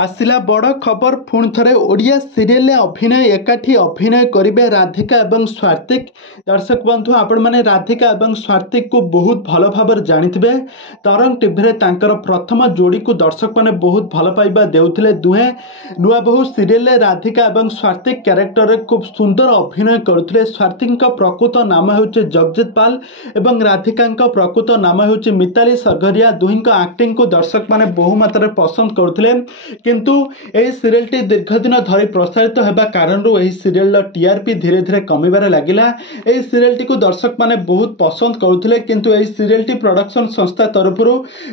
आसिला बड़ खबर पुणी थे ओडिया सीरियल अभिनय एकाठी अभिनय करेंगे राधिका और स्वातिक। दर्शक बंधु आपण मैंने राधिका और स्वातिक को बहुत भल भाव जानी। तरंग टीवी प्रथम जोड़ी को दर्शक मैंने बहुत भल पाइबा देउथिले। दुहे नुआ बहु सीरियल राधिका और स्वातिक क्यारेक्टर खूब सुंदर अभिनय करते। स्वातिक प्रकृत नाम हूँ जगजित पाल और राधिका प्रकृत नाम हूँ मिताली सरगरिया। दुही एक्टिंग को दर्शक मैंने बहु मात्रा पसंद करते, किंतु यह सीरियल टी दीर्घ दिन धरी प्रसारित होगा कारण सीरियल टीआरपी धीरे धीरे कमिबार लगिला। यह सीरियल टी को दर्शक माने बहुत पसंद करुथिले, किंतु यह सीरियल टी प्रोडक्शन संस्था तरफ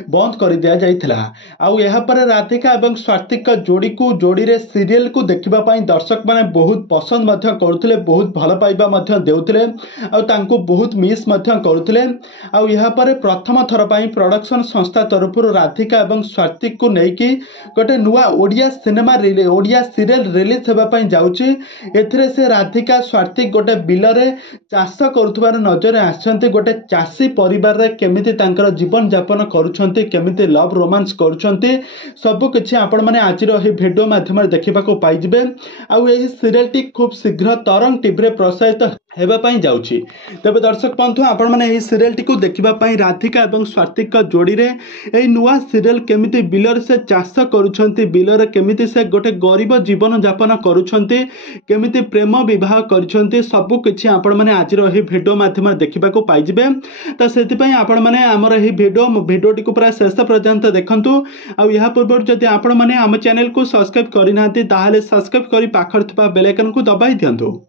बंद कर दिया जाइथिला। आउ यहाँ पर राधिका और स्वातिक का जोड़ी रे सीरियल को देखिबा पई दर्शक माने बहुत पसंद मध्य करुथिले, बहुत भल पाइबा मध्य देउथिले, आउ तांको बहुत मिस मध्य करुथिले। आउ यहाँ पर प्रथम थर पई प्रोडक्शन संस्था तरफ राधिका और स्वातिक को लेकिन गोटे नुआ Odia cinema Odia serial release होगा जाउची। एथिरे से राधिका स्वातिक गोटे बिलरे चाष करुथबार नजर आछंती। गोटे चाषी परिवार रे केमिति तांकर जीवन यापन करुछंती, केमिति लव रोमांस करुछंती, सब किछि आपण माने आजिर एही वीडियो माध्यम देखिबा को पाई जिवे। आउ एही सीरियल टी खूब शीघ्र तरंग टीवी रे प्रसारित हेबा पई जाउची। तबे दर्शक बंधु आपण माने एही सीरियल टी को देखिबा पई राधिका और स्वातिक का जोड़ी रे एही नुआ सीरियल केमिति बिलर से चाष करुछंती, बिलर केमिति से गोटे गरीब जीवन यापन करुछंती, केमिति प्रेम विवाह करिछंती, सब किछि आपण माने आजिर एही वीडियो माध्यम देखिबा को पाई जिवे। त सेति पई आपण माने हमर एही वीडियो टी को पूरा शेष पर्यंत देखंतु। आ या पूर्व जदि आपण माने हम चैनल को सब्सक्राइब करि नांती ताहाले सब्सक्राइब करि पाखर थबा बेल आइकन को दबाई दियंतु।